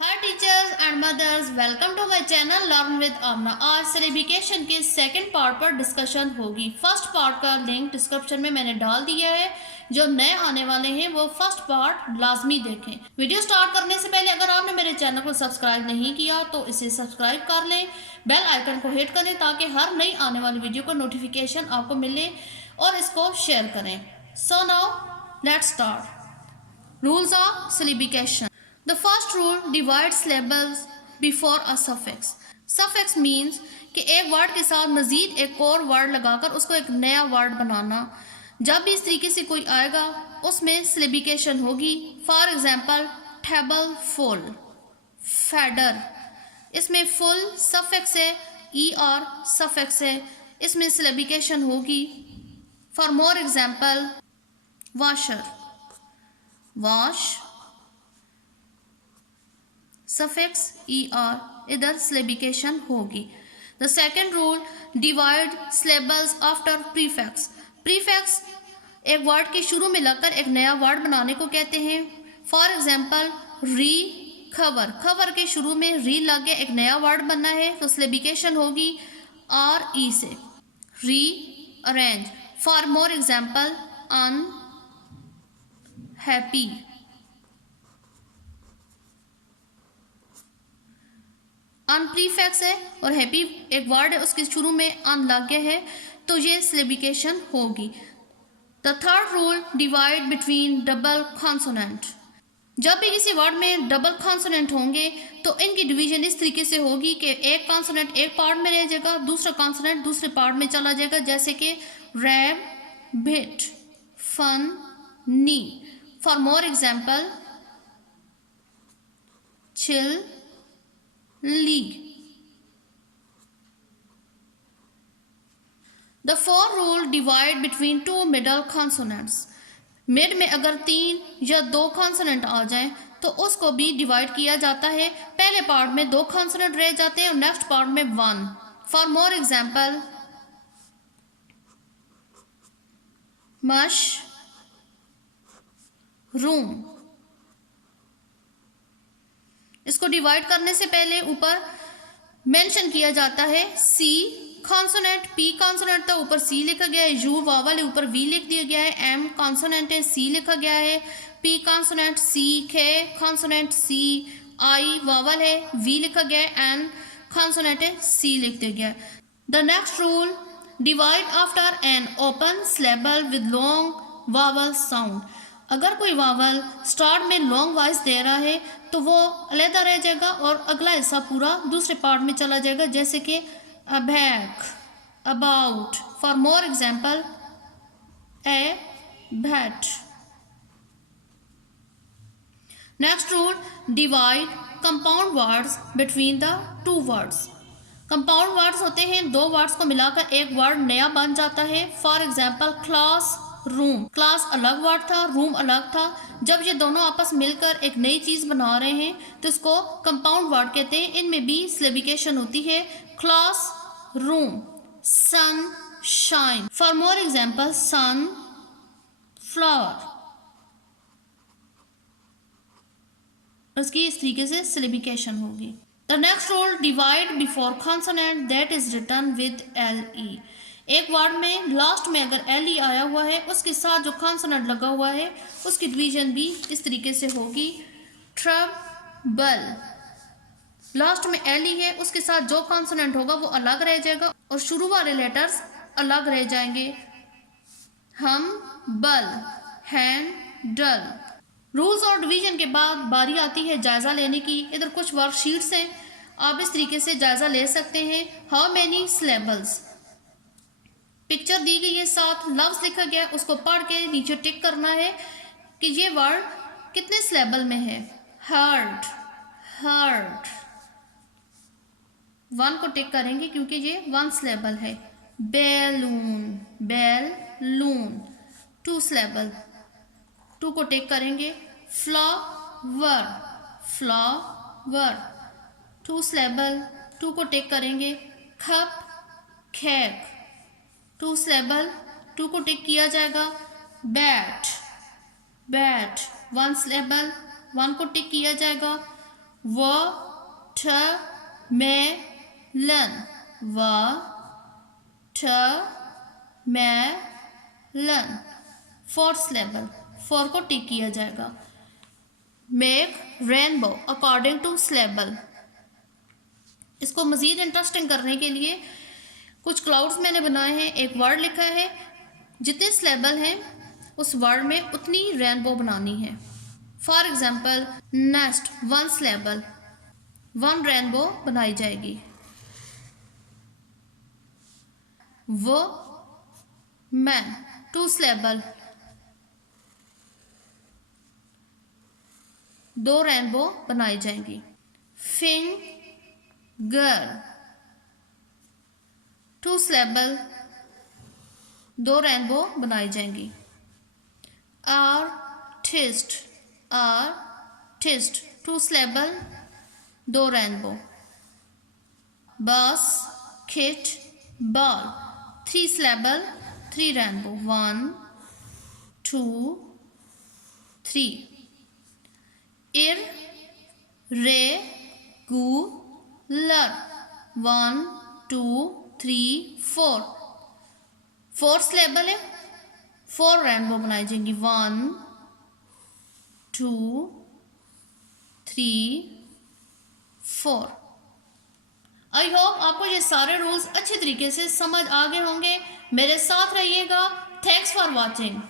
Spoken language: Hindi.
Hi teachers and mothers, welcome to my channel learn with Aamna. आज सिलेबिकेशन के सेकंड पार्ट पर डिस्कशन होगी। फर्स्ट पार्ट का लिंक डिस्क्रिप्शन में मैंने डाल दिया है। जो नए आने वाले हैं वो फर्स्ट पार्ट लाजमी देखें। वीडियो स्टार्ट करने से पहले अगर आपने मेरे चैनल को सब्सक्राइब नहीं किया तो इसे सब्सक्राइब कर लें, बेल आइकन को हिट करें ताकि हर नई आने वाली वीडियो का नोटिफिकेशन आपको मिले और इसको शेयर करें। So now let's start. Rules of syllabication. The first rule divides syllables before a suffix. Suffix means कि एक वर्ड के साथ मज़ीद एक और वर्ड लगाकर उसको एक नया वर्ड बनाना। जब भी इस तरीके से कोई आएगा उसमें सिलेबिकेशन होगी। For example tableful, fader, इसमें फुल सफिक्स है, ई आर सफिक्स है, इसमें सिलेबिकेशन होगी। For more example washer, wash suffix E R, इधर सिलेबिकेशन होगी। The second rule divide syllables after prefix. Prefix एक वर्ड के शुरू में लगकर एक नया वर्ड बनाने को कहते हैं। फॉर एग्जाम्पल री खबर, खबर के शुरू में री लग गया, एक नया वर्ड बनना है तो सिलेबिकेशन होगी आर ई से। Rearrange. For more example un happy, un prefix है और हैप्पी एक वर्ड है उसके शुरू में अन लग गया है तो ये सिलेबिकेशन होगी। The third rule divide between double consonant. जब भी किसी वर्ड में डबल कॉन्सोनेंट होंगे तो इनकी डिवीजन इस तरीके से होगी कि एक कॉन्सोनेंट एक पार्ट में रह जाएगा, दूसरा कॉन्सोनेंट दूसरे पार्ट में चला जाएगा। जैसे कि rab, bit, fun, ny. For more example chil, ly. The fourth rule divide between two middle consonants. Mid में अगर 3 या 2 कॉन्सोनेंट आ जाएं तो उसको भी डिवाइड किया जाता है। पहले पार्ट में 2 कॉन्सोनेंट रह जाते हैं और नेक्स्ट पार्ट में 1। फॉर मोर एग्जाम्पल मश रूम। इसको डिवाइड करने से पहले ऊपर मेंशन किया जाता है सी कॉन्सोनेंट, पी कॉन्सोनेंट था ऊपर सी लिखा गया है, यू वावल है ऊपर वी लिख दिया गया है, एम कॉन्सोनेंट है सी लिखा गया है, पी कॉन्सोनेंट सी, के कॉन्सोनेंट सी, आई वावल है वी लिखा गया है, एन कॉन्सोनेंट है सी लिख दिया गया है। The next rule divide after an open syllable with long vowel sound. अगर कोई वावल स्टार्ट में लॉन्ग वॉइस दे रहा है तो वो अलहदा रह जाएगा और अगला हिस्सा पूरा दूसरे पार्ट में चला जाएगा। जैसे कि aback, about. For more example a bat. Next rule divide compound words between the two words. Compound words होते हैं, 2 वर्ड्स को मिलाकर एक वर्ड नया बन जाता है। For example class room, class अलग वर्ड था, रूम अलग था। जब ये दोनों आपस मिलकर एक नई चीज़ बना रहे हैं तो इसको कंपाउंड वर्ड कहते हैं। इनमें भी सिलेबिकेशन होती है। Class room, sun shine. For more example sun flower. इसकी इस तरीके से सिलेबिकेशन होगी। The next rule divide before consonant that is written with L E. एक वर्ड में लास्ट में अगर एल ई आया हुआ है उसके साथ जो कॉन्सोनेंट लगा हुआ है उसकी डिवीजन भी इस तरीके से होगी। ट्रबल, लास्ट में एल ई है उसके साथ जो कॉन्सोनेंट होगा वो अलग रह जाएगा और शुरू वाले लेटर्स अलग रह जाएंगे। हम बल, हैंडल। रूल्स और डिवीजन के बाद बारी आती है जायज़ा लेने की। इधर कुछ वर्कशीट्स हैं, आप इस तरीके से जायज़ा ले सकते हैं। हाउ मैनी सिलेबल्स, पिक्चर दी गई है, साथ लफ्ज़ लिखा गया, उसको पढ़ के नीचे टिक करना है कि ये वर्ड कितने सिलेबल में है। हर्ट, हर्ट, 1 को टिक करेंगे क्योंकि ये 1 सिलेबल है। बैलून, बैलून, 2 सिलेबल, 2 को टिक करेंगे। फ्लावर, फ्लावर, 2 सिलेबल, 2 को टिक करेंगे। कप केक, 2 सिलेबल, 2 को टिक किया जाएगा। Bat, bat, one syllable, one को टिक किया जाएगा। Watermelon, watermelon, fourth syllable, four को टिक किया जाएगा। Make rainbow according two syllable, इसको मज़ीद इंटरेस्टिंग करने के लिए कुछ क्लाउड्स मैंने बनाए हैं, एक वर्ड लिखा है, जितने सिलेबल हैं उस वर्ड में उतनी रेनबो बनानी है। For example nest, one syllable, one rainbow बनाई जाएगी। वो मैन, टू सिलेबल, दो रेनबो बनाई जाएंगी। फिंगर, टू सिलेबल, दो रेनबो बनाई जाएंगी। आर्टिस्ट, आर्टिस्ट, टू सिलेबल, दो rainbow. Basketball, three syllable, three rainbow, one two three. Irregular, one two three four, four syllable है, फोर रेनबो बनाई जाएंगी, one two three four. I hope आपको ये सारे रूल्स अच्छे तरीके से समझ आ गए होंगे। मेरे साथ रहिएगा। Thanks for watching.